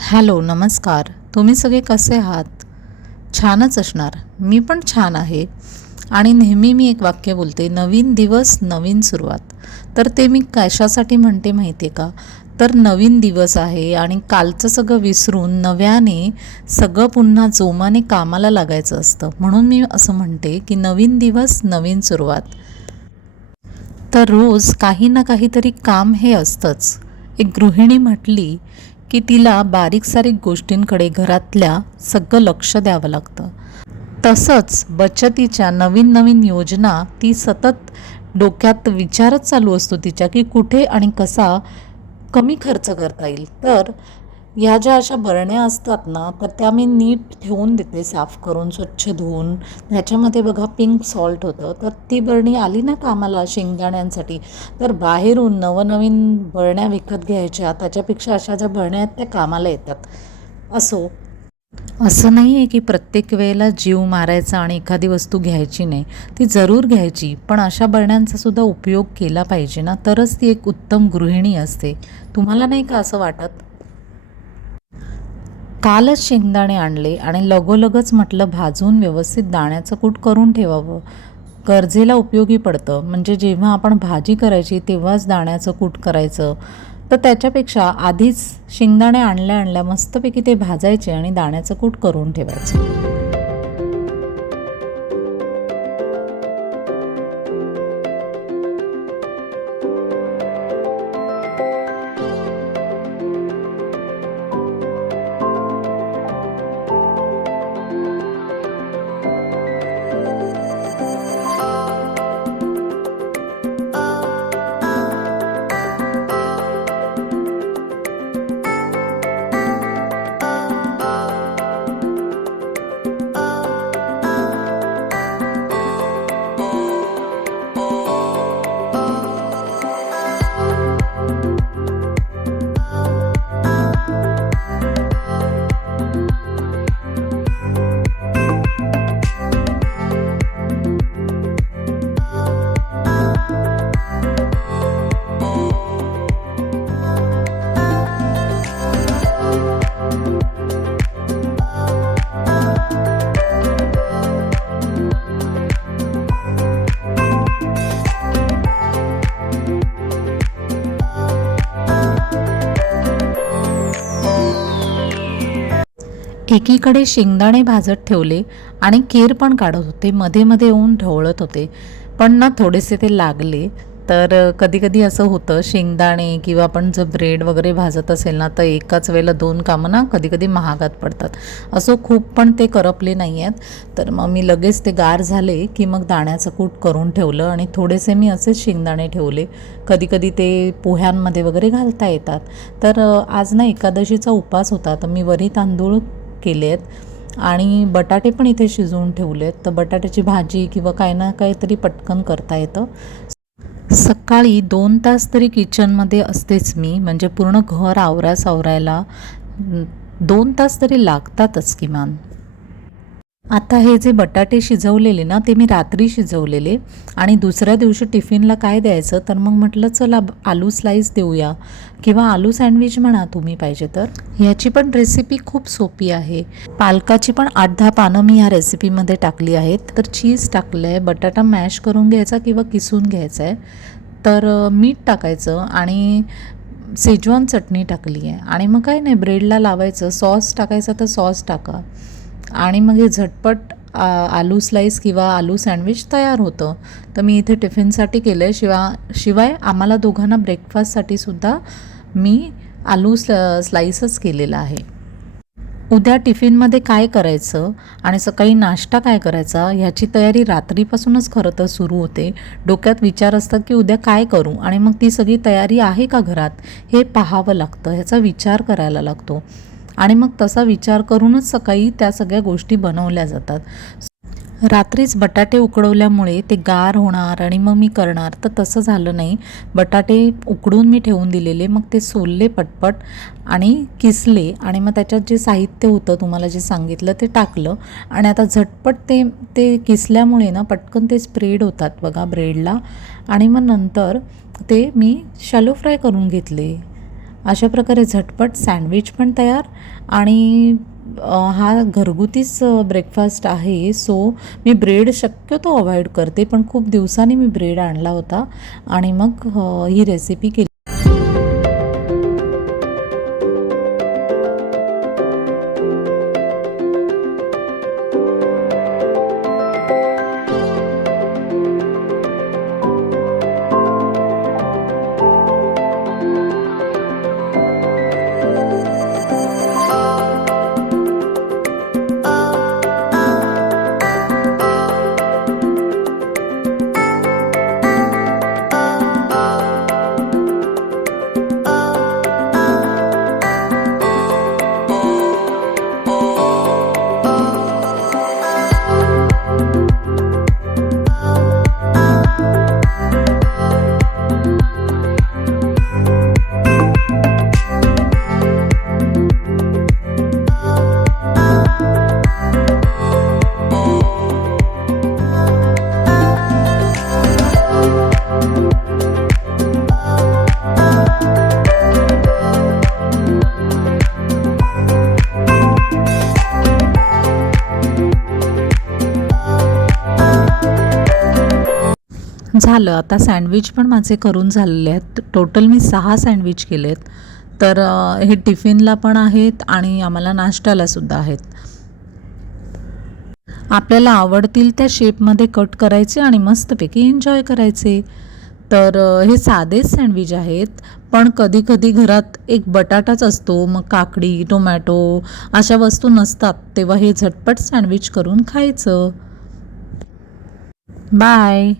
Hello नमस्कार. तुम्ही सगळे कसे आहात? छानच असणार. मी पण छान आहे. आणि नेहमी मी एक वाक्य बोलते नवीन दिवस नवीन सुरुवात. तर ते मी कशासाठी म्हणते माहिती आहे का? तर नवीन दिवस आहे आणि कालचं सगळं विसरून नव्याने सगळं पुन्हा जोमाने कामाला लागायचं असतं. म्हणून मी असं म्हणते की नवीन दिवस नवीन सुरुवात. तर रोज काही ना काहीतरी काम हे असतंच. एक गृहिणी म्हटली की तिला बारीक सारीक गोष्टींकडे घरातल्या सगळं लक्ष द्यावं लागतं. तसंच बचतीच्या नवीन नवीन योजना ती सतत डोक्यात विचारच चालू असतो तिच्या की कुठे आणि कसा कमी खर्च करता येईल. तर ह्या ज्या अशा बरण्या असतात ना तर त्या मी नीट ठेवून देते साफ करून स्वच्छ धुवून. ह्याच्यामध्ये बघा पिंक सॉल्ट होतं. तर ती बरणी आली ना कामाला शेंगदाण्यांसाठी तर बाहेरून नवनवीन बरण्या विकत घ्यायच्या. त्याच्यापेक्षा अशा ज्या बरण्या आहेत त्या कामाला येतात. असो. असं नाही आहे की प्रत्येक वेळेला जीव मारायचा आणि एखादी वस्तू घ्यायची नाही. ती जरूर घ्यायची पण अशा बरण्यांचा सुद्धा उपयोग केला पाहिजे ना तरच ती एक उत्तम गृहिणी असते. तुम्हाला नाही का असं वाटत? कालच शेंगदाणे आणले आणि लगोलगच म्हटलं भाजून व्यवस्थित दाण्याचं कूट करून ठेवावं. गरजेला उपयोगी पडतं. म्हणजे जेव्हा आपण भाजी करायची तेव्हाच दाण्याचं कूट करायचं. तर त्याच्यापेक्षा आधीच शेंगदाणे आणल्या आणल्या मस्तपैकी ते भाजायचे आणि दाण्याचं कूट करून ठेवायचं. एकीकडे शेंगदाणे भाजत ठेवले आणि केर पण काढत होते. मध्ये मध्ये येऊन ढवळत होते. पण ना थोडेसे ते लागले. तर कधी कधी असं होतं शेंगदाणे किंवा आपण जर ब्रेड वगैरे भाजत असेल ना तर एकाच वेळेला दोन कामं ना कधी कधी महागात पडतात. असं खूप पण ते करपले नाही आहेत तर मग मी लगेच ते गार झाले की मग दाण्याचं कूट करून ठेवलं आणि थोडेसे मी असेच शेंगदाणे ठेवले. कधी कधी ते पोह्यांमध्ये वगैरे घालता येतात. तर आज ना एकादशीचा उपास होता. तर मी वरी तांदूळ केले आहेत आणि बटाटे पण इथे शिजवून ठेवले आहेत तर बटाट्याची भाजी किंवा काही ना काहीतरी पटकन करता येतं. सकाळी दोन तास तरी किचनमध्ये असतेच मी. म्हणजे पूर्ण घर आवरा सावरायला दोन तास तरी लागतातच किमान. आता हे जे बटाटे शिजवलेले ना ते मी रात्री शिजवलेले. आणि दुसऱ्या दिवशी टिफिनला काय द्यायचं? तर मग म्हटलं चला आलू स्लाईस देऊया. किंवा आलू सँडविच म्हणा तुम्ही पाहिजे तर. ह्याची पण रेसिपी खूप सोपी आहे. पालकाची पण आठ दहा पानं मी ह्या रेसिपीमध्ये टाकली आहेत. तर चीज टाकलं आहे बटाटा मॅश करून घ्यायचा किंवा किसून घ्यायचा आहे तर मीठ टाकायचं आणि सेजवान चटणी टाकली आहे आणि मग काय नाही ब्रेडला लावायचं. सॉस टाकायचा तर सॉस टाका. आणि मग हे झटपट आलू स्लाईस किंवा आलू सँडविच तयार होतं. तर मी इथे टिफिनसाठी केलं आहे शिवा शिवाय आम्हाला दोघांना ब्रेकफास्टसाठी सुद्धा मी आलू स्ल स्लाईसच केलेला आहे. उद्या टिफिनमध्ये काय करायचं आणि सकाळी नाश्ता काय करायचा ह्याची तयारी रात्रीपासूनच खरं तर सुरू होते. डोक्यात विचार असतात की उद्या काय करू आणि मग ती सगळी तयारी आहे का घरात? हे पाहावं लागतं ह्याचा विचार करायला लागतो. आणि मग तसा विचार करूनच सकाळी त्या सगळ्या गोष्टी बनवल्या जातात. रात्रीच बटाटे उकडवल्यामुळे ते गार होणार आणि मग मी करणार तर तसं झालं नाही. बटाटे उकडून मी ठेवून दिलेले मग ते सोलले पटपट आणि किसले आणि मग त्याच्यात जे साहित्य होतं तुम्हाला जे सांगितलं ते टाकलं आणि आता झटपट ते ते किसल्यामुळे ना पटकन ते स्प्रेड होतात बघा ब्रेडला आणि मग नंतर ते मी शॅलो फ्राय करून घेतले. अशा प्रकारे झटपट सँडविच पण तयार. आणि हा घरगुतीच ब्रेकफास्ट आहे सो मी ब्रेड शक्यतो अवॉइड करते पण खूप दिवसांनी मी ब्रेड आणला होता. आणि मग ही रेसिपी केली. झालं. आता सँडविच पण माझे करून झालेले आहेत. टोटल मी सहा सँडविच केले आहेत तर हे टिफिनला पण आहेत आणि आम्हाला नाश्त्याला सुद्धा आहेत. आपल्याला आवडतील त्या शेपमध्ये कट करायचे आणि मस्तपैकी एन्जॉय करायचे. तर हे साधेच सँडविच आहेत. पण कधी कधी घरात एक बटाटाच असतो मग काकडी टोमॅटो अशा वस्तू नसतात. तेव्हा हे झटपट सँडविच करून खायचं. बाय.